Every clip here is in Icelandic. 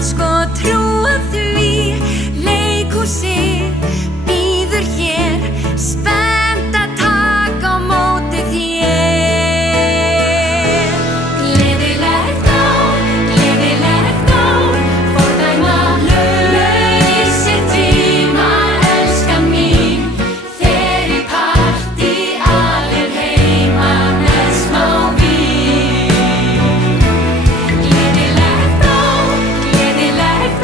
mátt sko trúa því, leikhúsið bíður hér, spennt að taka á móti þér. Gleðilegt ár, fordæma lausi tíma, elskan mín, fer í partí, allir heima með smá vín. Gleðilegt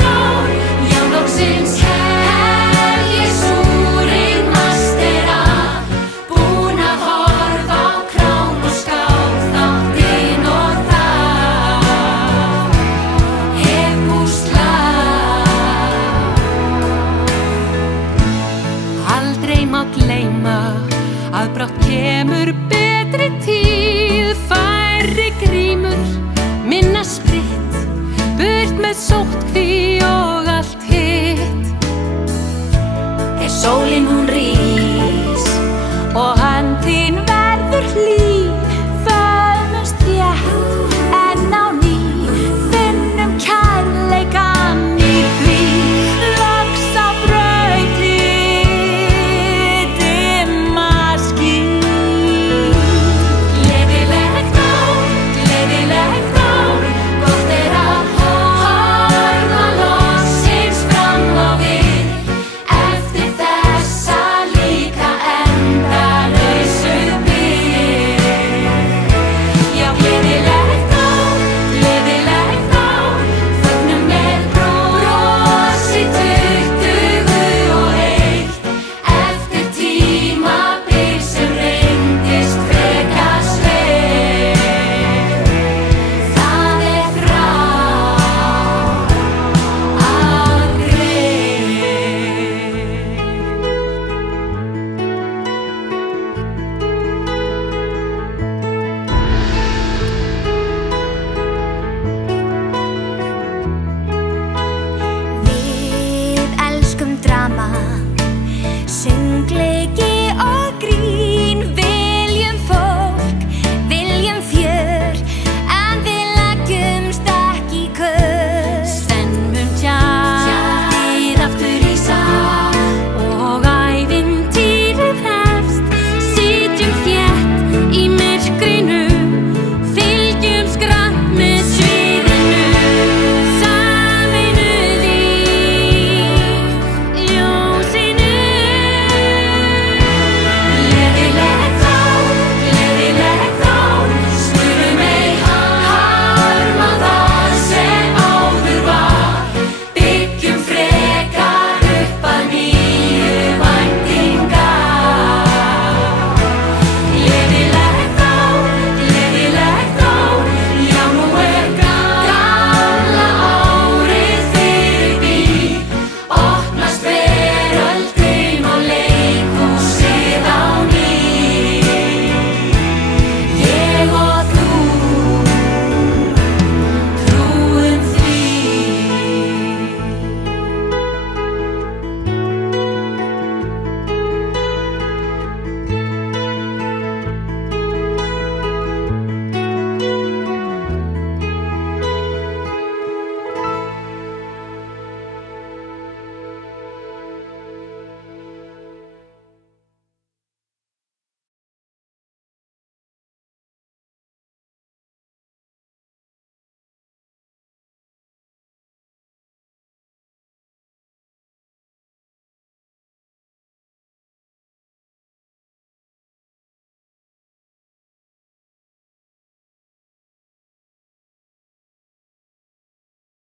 ár, já loksins hef ég súrinn mastera, búin að horfa á Krán og Skál þáttinn og það hef púslað. Aldrei má gleyma að brátt kemur betri tíð, færri grímur, minna spritt, burt með sóttkví og allt hitt. Sólin hún